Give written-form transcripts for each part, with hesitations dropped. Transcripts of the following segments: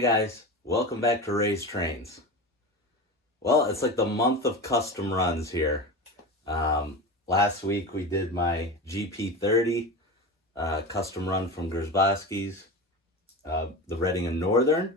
Hey guys, welcome back to Ray's Trains. Well, it's like the month of custom runs here. Last week we did my GP30 custom run from Grzyboski's, the Reading and Northern,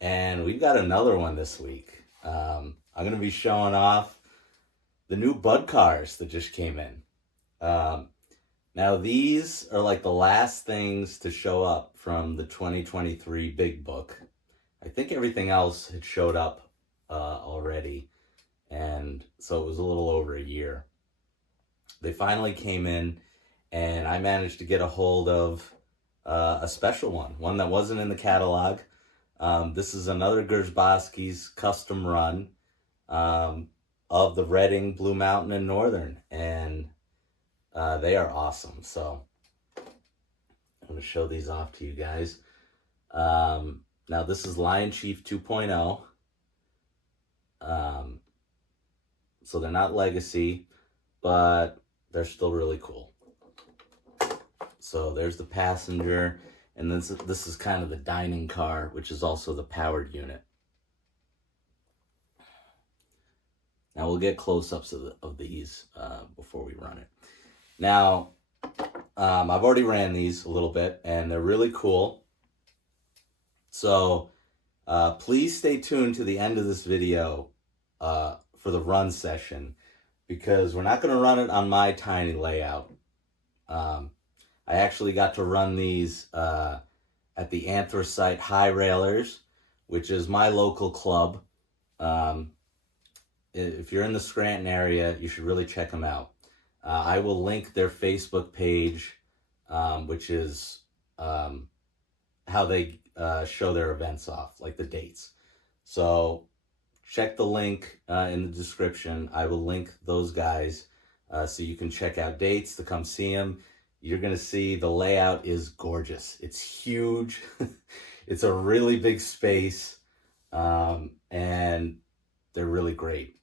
and we've got another one this week. I'm going to be showing off the new Budd Cars that just came in. Now these are like the last things to show up from the 2023 Big Book. I think everything else had showed up already, and so it was a little over a year. They finally came in, and I managed to get a hold of a special one that wasn't in the catalog. This is another Grzyboski's custom run of the Reading, Blue Mountain, and Northern, and they are awesome. So I'm going to show these off to you guys. Now this is Lionchief 2.0. So they're not legacy, but they're still really cool. So there's the passenger, and this is kind of the dining car, which is also the powered unit. Now we'll get close-ups of these before we run it. Now, I've already ran these a little bit, and they're really cool. So please stay tuned to the end of this video for the run session, because we're not going to run it on my tiny layout. I actually got to run these at the Anthracite High Railers, which is my local club. If you're in the Scranton area, you should really check them out. I will link their Facebook page, which is how they show their events off, like the dates. So check the link in the description. I will link those guys so you can check out dates to come see them. You're going to see the layout is gorgeous. It's huge. It's a really big space, and they're really great.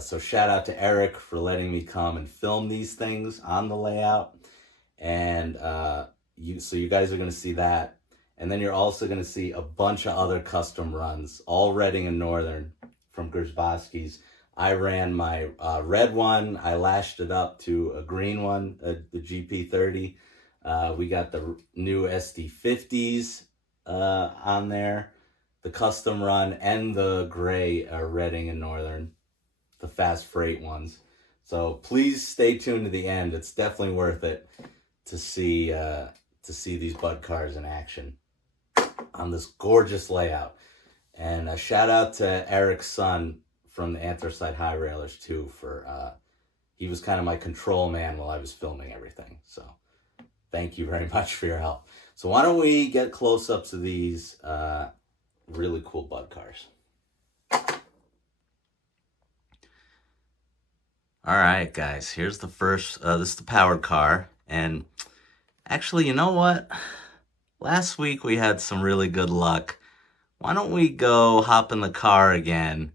So shout out to Eric for letting me come and film these things on the layout. And so you guys are going to see that. And then you're also going to see a bunch of other custom runs, all Reading and Northern from Grzyboski's. I ran my red one. I lashed it up to a green one, the GP30. We got the new SD50s on there, the custom run, and the gray Reading and Northern, the fast freight ones. So please stay tuned to the end. It's definitely worth it to see these Budd Cars in action on this gorgeous layout. And a shout out to Eric's son from the Anthracite High Railers too, for he was kind of my control man while I was filming everything. So thank you very much for your help. So why don't we get close-ups of these really cool Budd Cars. All right, guys, here's the first, this is the powered car. And actually, you know what? Last week we had some really good luck. Why don't we go hop in the car again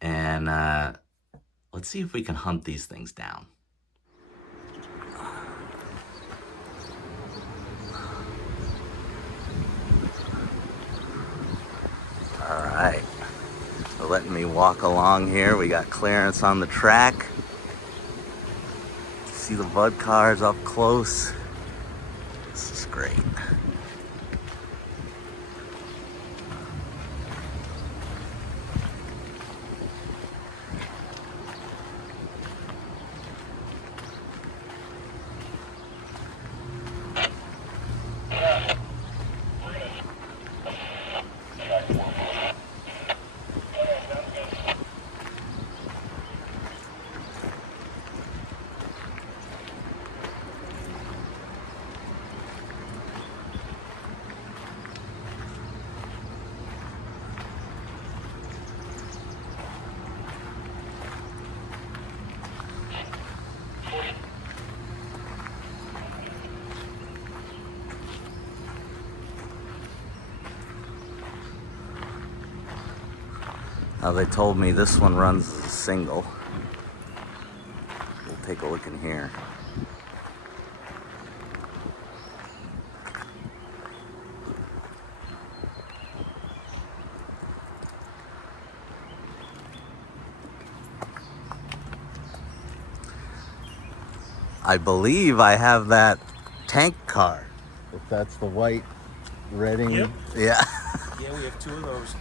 and let's see if we can hunt these things down. All right, so letting me walk along here. We got clearance on the track. See the Budd Cars up close. This is great. They told me this one runs as a single. We'll take a look in here. I believe I have that tank car. If that's the white Reading. Yep. Yeah. Yeah, we have 2 of those.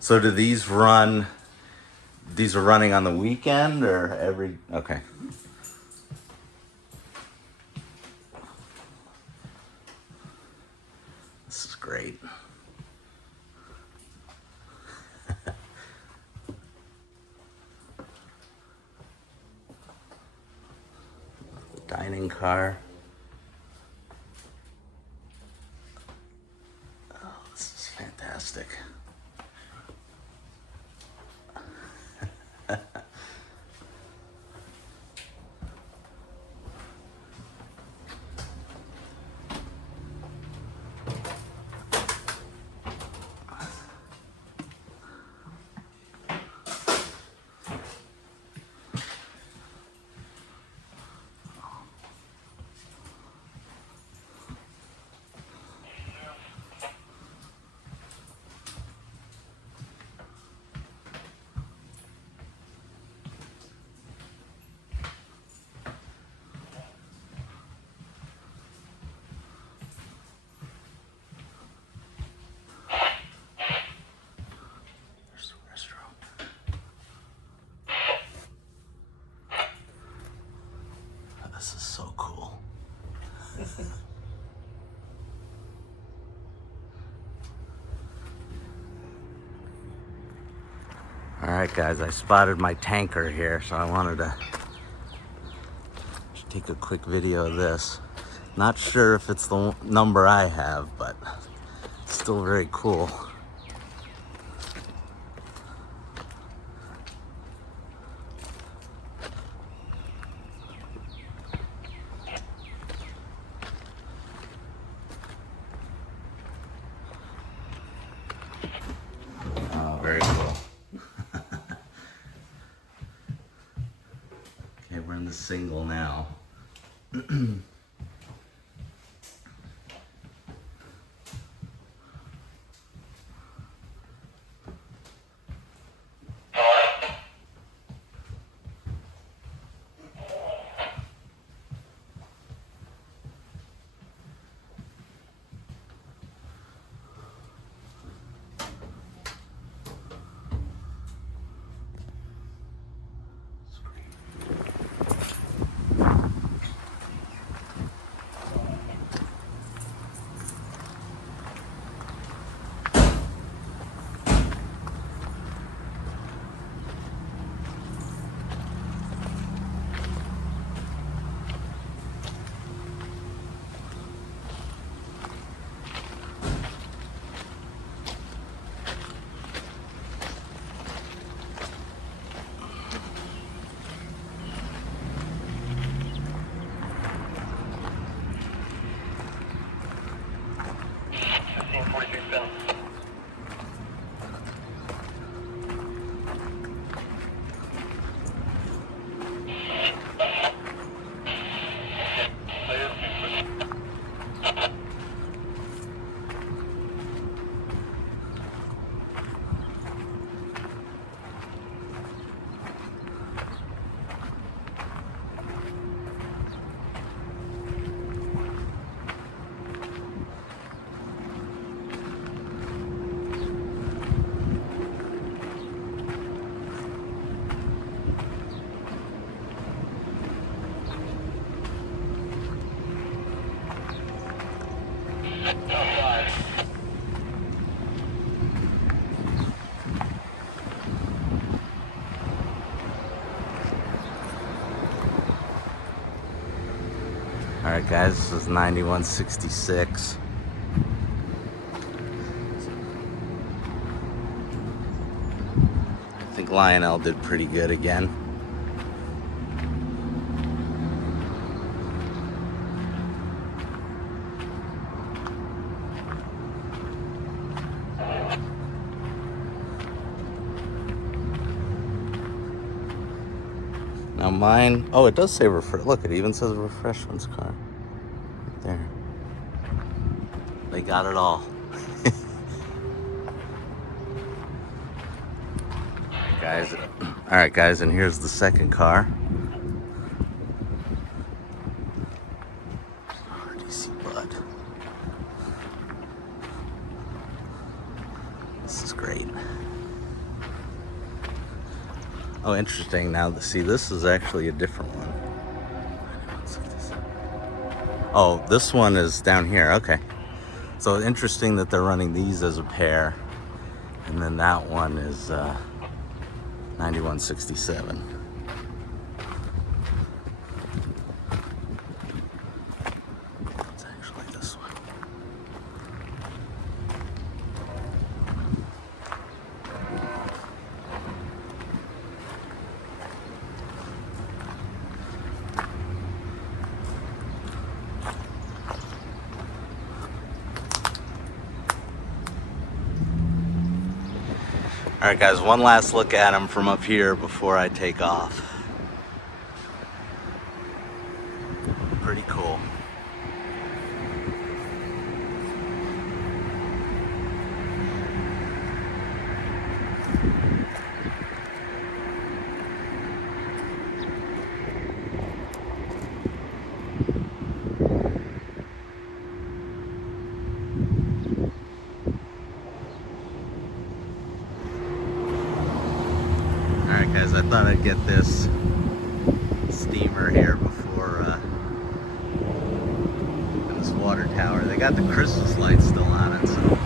So do these run? These are running on the weekend or every? Okay. This is great. Dining car. Oh, this is fantastic. This is so cool. All right, guys, I spotted my tanker here, so I wanted to just take a quick video of this. Not sure if it's the number I have, but it's still very cool. Oh, very cool. Okay, we're in the single now. All right, guys, this is 9166. I think Lionel did pretty good again. mine. Oh, it does say look, it even says refreshments car. Right there. They got it all. Guys. All right, guys, and here's the second car. RDC Budd. This is great. Oh, interesting. Now, see, this is actually a different one. Oh, this one is down here. Okay. So interesting that they're running these as a pair. And then that one is 9167. It's actually this one. All right, guys, one last look at them from up here before I take off. Pretty cool. Alright guys, I thought I'd get this steamer here before this water tower. They got the Christmas lights still on it, so.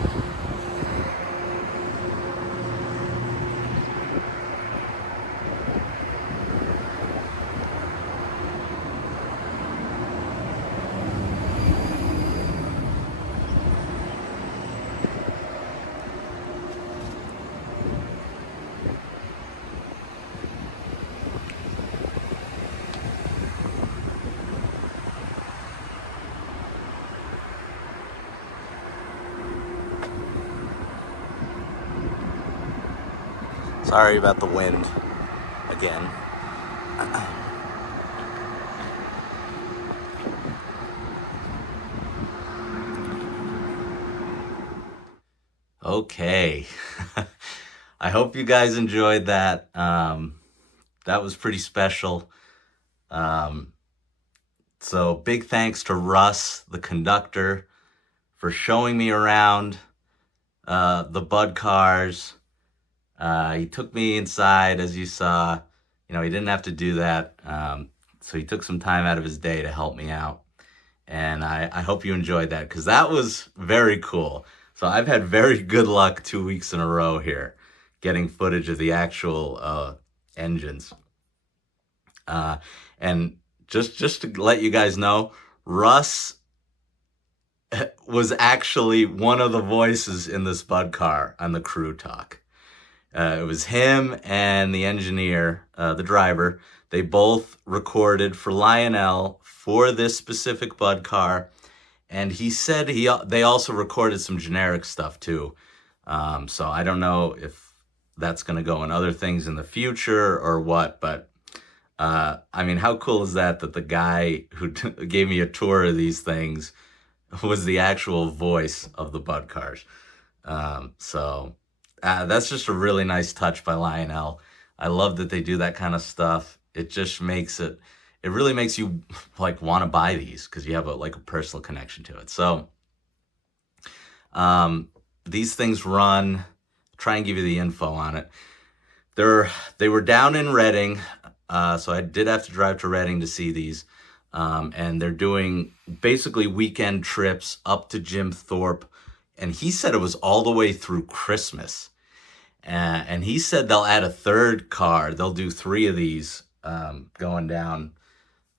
Sorry about the wind again. Okay. I hope you guys enjoyed that. That was pretty special. So big thanks to Russ, the conductor, for showing me around the Budd cars. He took me inside, as you saw. You know, he didn't have to do that. So he took some time out of his day to help me out. And I hope you enjoyed that, because that was very cool. So I've had very good luck 2 weeks in a row here, getting footage of the actual engines. And just to let you guys know, Russ was actually one of the voices in this Budd car on the crew talk. It was him and the engineer, the driver. They both recorded for Lionel for this specific Budd car. And he said they also recorded some generic stuff too. So I don't know if that's going to go in other things in the future or what, but I mean, how cool is that the guy who gave me a tour of these things was the actual voice of the Budd cars. So that's just a really nice touch by Lionel. I love that they do that kind of stuff. It just makes it really makes you like want to buy these, because you have a personal connection to it. So these things run, try and give you the info on it. They were down in Reading, so I did have to drive to Reading to see these. And they're doing basically weekend trips up to Jim Thorpe. And he said it was all the way through Christmas. And he said they'll add a third car. They'll do 3 of these going down,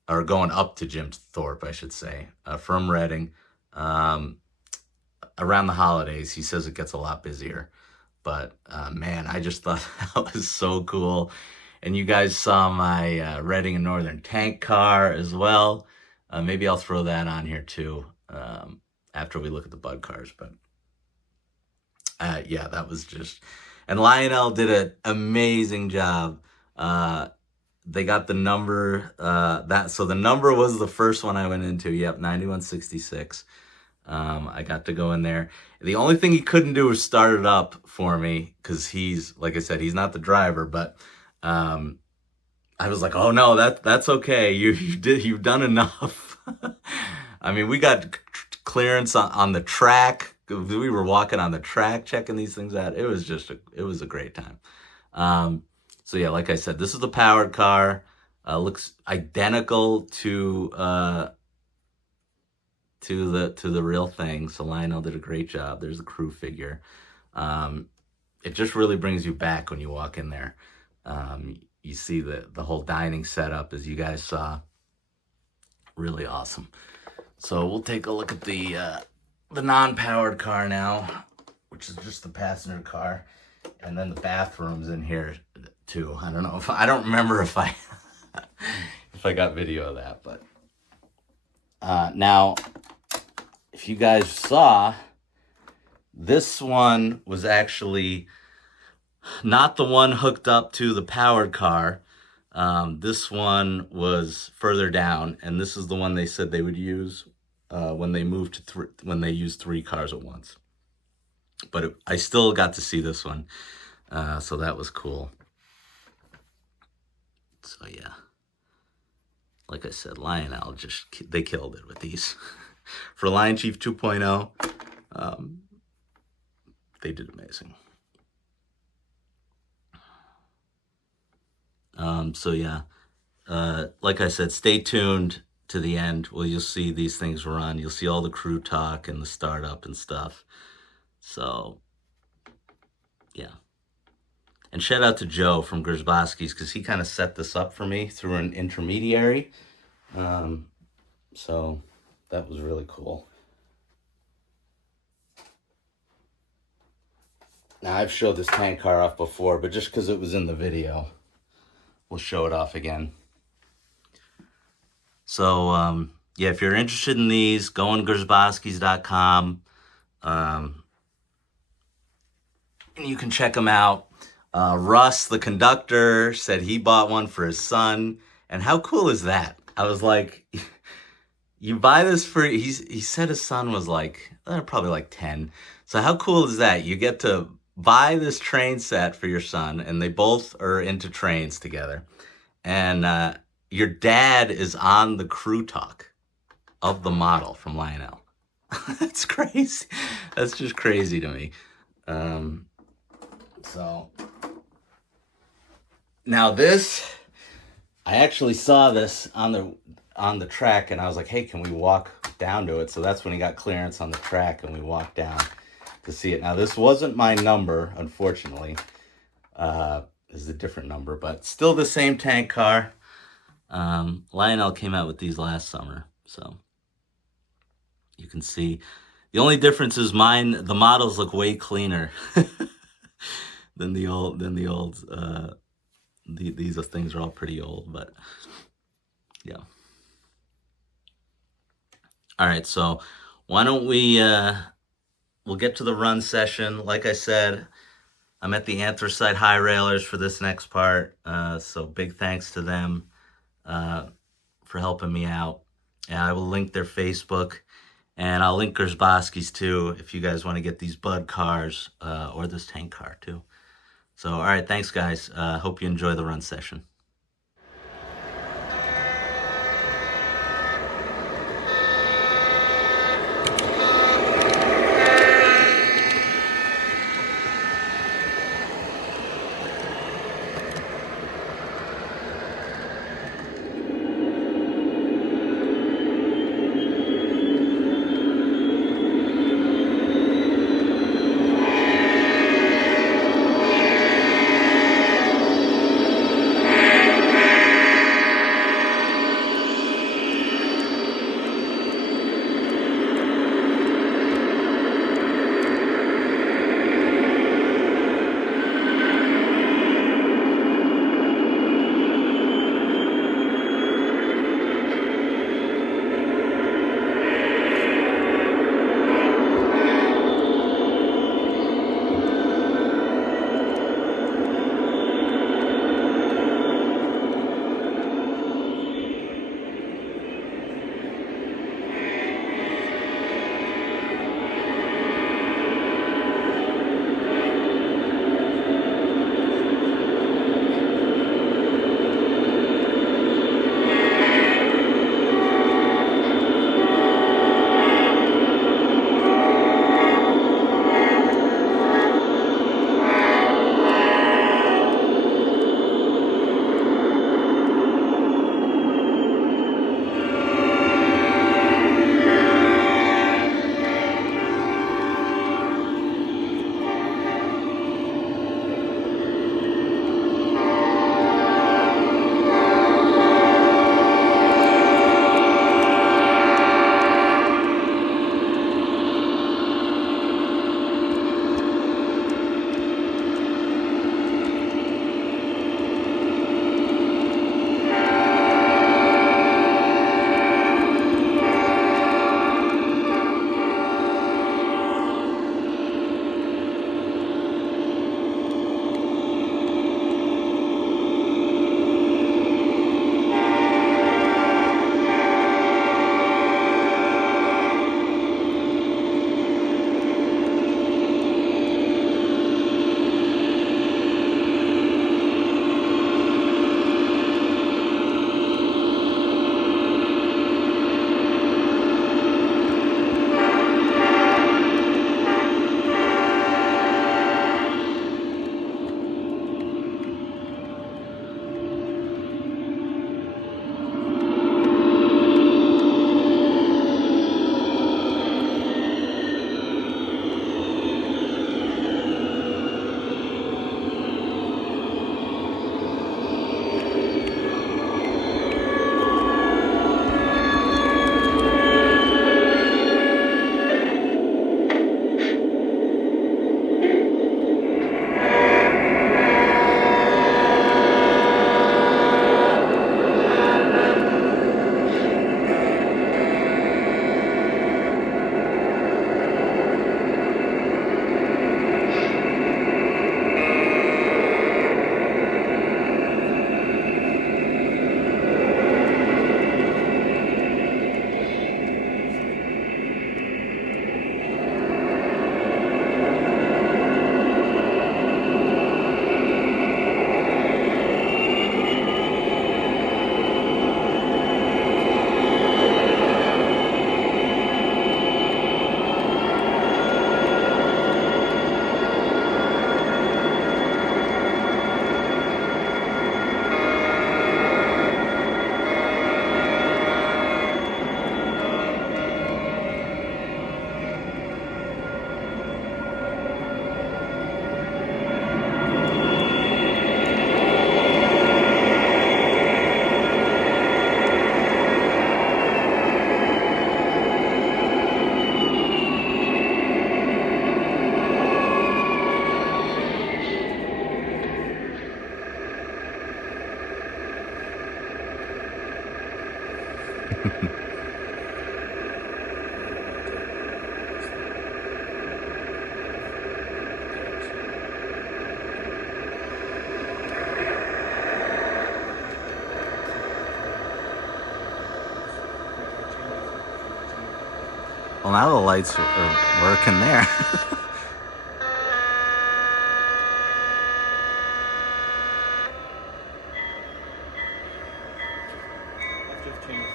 or going up to Jim Thorpe, I should say, from Reading. Around the holidays, he says it gets a lot busier. But man, I just thought that was so cool. And you guys saw my Reading and Northern tank car as well. Maybe I'll throw that on here too after we look at the Budd cars. But yeah, that was just... And Lionel did an amazing job they got the number, so the number was the first one I went into. Yep, 9166. I got to go in there. The only thing he couldn't do was start it up for me, because he's, like I said, he's not the driver, but I was like, oh no, that's okay. You've done enough. I mean, we got clearance on the track. We were walking on the track, checking these things out. It was a great time. So yeah, like I said, this is the powered car. Looks identical to the real thing. So Lionel did a great job. There's the crew figure. It just really brings you back when you walk in there. You see the whole dining setup, as you guys saw. Really awesome. So we'll take a look at the non-powered car now, which is just the passenger car, and then the bathrooms in here too. I don't remember if I got video of that, but now, if you guys saw, this one was actually not the one hooked up to the powered car. This one was further down, and this is the one they said they would use when they moved to when they used 3 cars at once. But I still got to see this one, so that was cool. So yeah, like I said, Lionel they killed it with these. For Lionchief 2.0, they did amazing. So yeah, like I said, stay tuned to the end. Well, you'll see these things run. You'll see all the crew talk and the startup and stuff. So yeah. And shout out to Joe from Grzyboski's, because he kind of set this up for me through an intermediary. So that was really cool. Now, I've showed this tank car off before, but just because it was in the video, we'll show it off again. So, yeah, if you're interested in these, go on Grzyboskis.com, and you can check them out. Russ, the conductor, said he bought one for his son. And how cool is that? I was like, you buy this for, he said his son was probably like 10. So how cool is that? You get to buy this train set for your son, and they both are into trains together. And your dad is on the crew talk of the model from Lionel. That's crazy. That's just crazy to me. So now this, I actually saw this on the track, and I was like, hey, can we walk down to it? So that's when he got clearance on the track, and we walked down to see it. Now, this wasn't my number, unfortunately. This is a different number, but still the same tank car. Lionel came out with these last summer, so you can see. The only difference is the models look way cleaner than the old. These things are all pretty old, but yeah. All right, so why don't we'll get to the run session. Like I said, I'm at the Anthracite High Railers for this next part, so big thanks to them for helping me out. And I will link their Facebook, and I'll link Grzyboski's too if you guys want to get these Budd cars or this tank car too. So, all right, thanks, guys. Hope you enjoy the run session. Well, now the lights are working there. I've just changed.